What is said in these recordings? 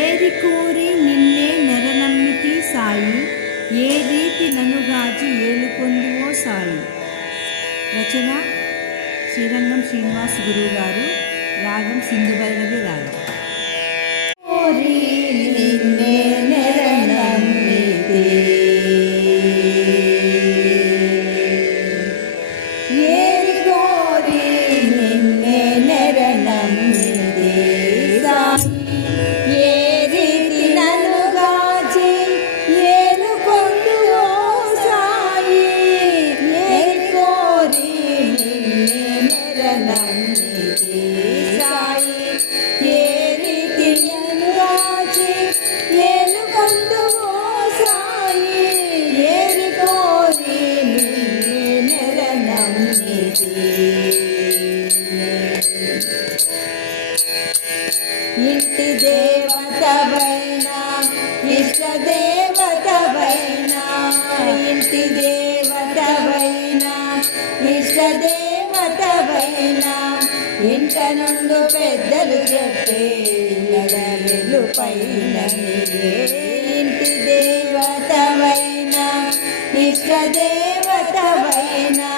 ಏರಿಕೋರಿ ನಿನ್ನೆ ನೆರನಮ್ಮಿತಿ ಸಾಯಿ, ఏ రీతి ననుగాచి ఏలుకొందువో సాయి. రచన శ్రీరంగం శ్రీనివాస్ గురువు గారు. రాగం సింధు భైరవి రాగం. ఇంటి దేవతవైనా ఇష్ట దేవతవైనా, ఇంటి దేవతవైనా ఇష్ట దేవతవైనా, ఇంట నుండి పెద్దలు చెప్పే నడవెలు పైన. ఇంటి దేవతవైనా ఇష్ట దేవతవైనా,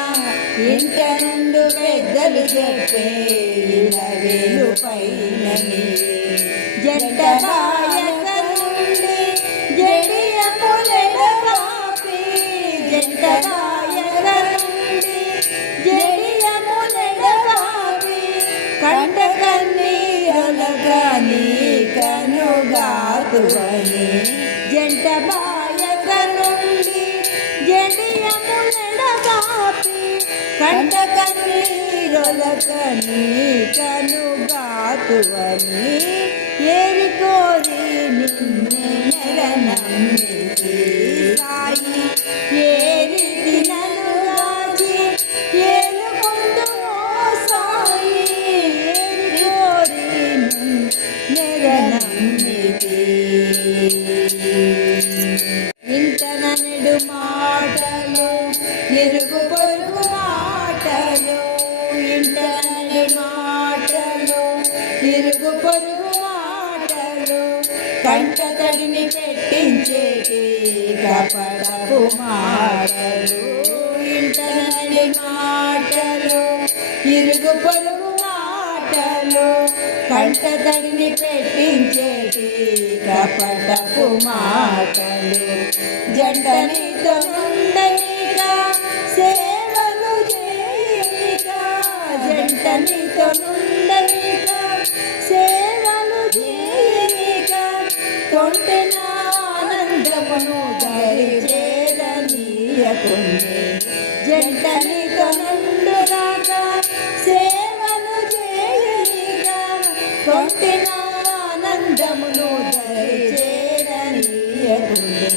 ఇంట నుండి పెద్దలు చెప్పే నడవెలు పైన. జంట నాయక నుండి జడియములెడబాపి, జంట నాయక నుండి జడియములెడబాపి, కంట కన్నీరులగాని కనుగాతువని. జంట నాయక నుండి జడియములెడబాపి, కంట కన్నీరులగాని కనుగాతువని. ఏరికోరి నిన్నే నెరనమ్మితి సాయి, ఏ రీతి ననుగాచి ఏలుకొందువో సాయి. ఏరికోరి నిన్నే నెరనమ్మితి. ఇంట నన్నెడు మాటలు ఇరుగు పొరుగు మాటలు, ఇంట నన్నెడు మాటలు ఇరుగు పొరుగు మాటలు, కంట తడిని పెట్టించేటి కపటపు మాటలు. ఇంట నన్నెడు మాటలు ఇరుగు పొరుగు మాటలు, కంట తడిని పెట్టించేటి కపటపు మాటలు. జంట నీతో ఉండనిక సేవలు చేయనిక, జంట నీతో ఉండనిక సేవలు చేయనిక, తొంటెన ఆనందమును దయచేరనీయకుండే. జంట నీతో నుండుగాక సేవలు చేయనిక, తొంటెన ఆనందమును దయచేరనీయకుండే.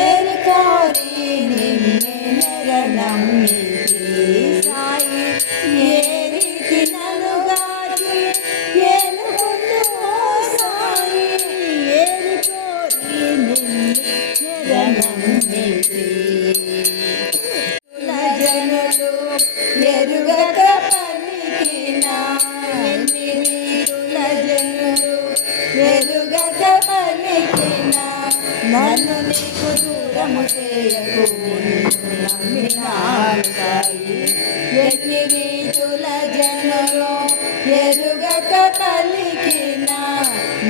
ఏరికోరి నిన్నే నెరనమ్మితి సాయి, ఏ రీతి ననుగాచి ఏలుకొందువో సాయి. ఏరికోరి నిన్నే నెరనమ్మితి. జనులు ఎరుగక పలికిన, ఎన్ని రీతుల జనులు ఎరుగక పలికిన, నన్ను నీకు దూరము చేయకు నమ్మినాను సాయి. ఎన్ని రీతుల జనులు ఎరుగక పలికిన,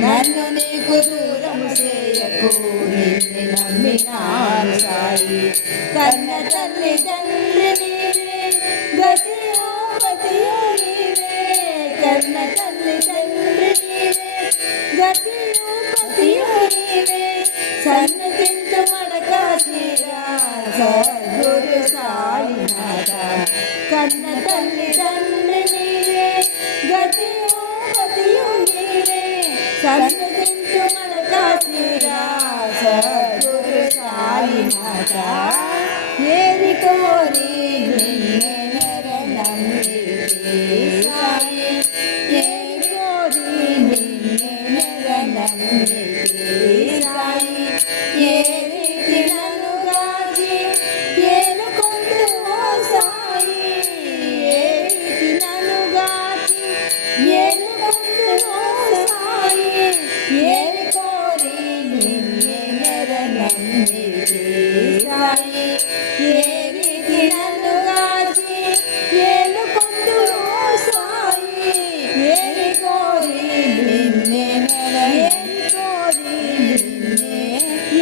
నన్ను నీకు దూరము చేయకు నిన్ను నమ్మినాను సాయి. కన్న తల్లి తండ్రి నీవే, గతియో పతియో నీవే, కన్న తల్లి తండ్రి నీవే, గతియో పతియో నీవే, సన్నిధించు మడకాశీరా సద్గురు సాయినాథ. కన్న తల్లి తండ్రి నీవే, గతియో పతియో నీవే, సన్నిధించు మడకాశీరా సద్గురు సాయినాథ. ఏరికోరి నిన్నే నెరనమ్మితి సాయి, ఏరికోరి నిన్నే నెరనమ్మితి సాయి. ಸಾಯಿ ಏ ರೀತಿ ನನ್ನುಗಾಚಿ ಏಳುಕೊಂಡುವೋ ಸಾಯಿ ಏರಿ ಕೋರಿ ನಿನ್ನೆ ಏರಿ ಕೋರಿ ನಿನ್ನೆ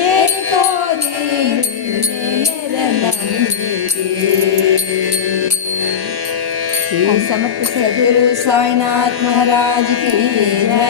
ಏರಿ ಕೋರಿ ನಿನ್ನೆ ನೆರನಂಬಿಕೆ श्री समर्थ सद्गुरु साईनाथ महाराज की जय।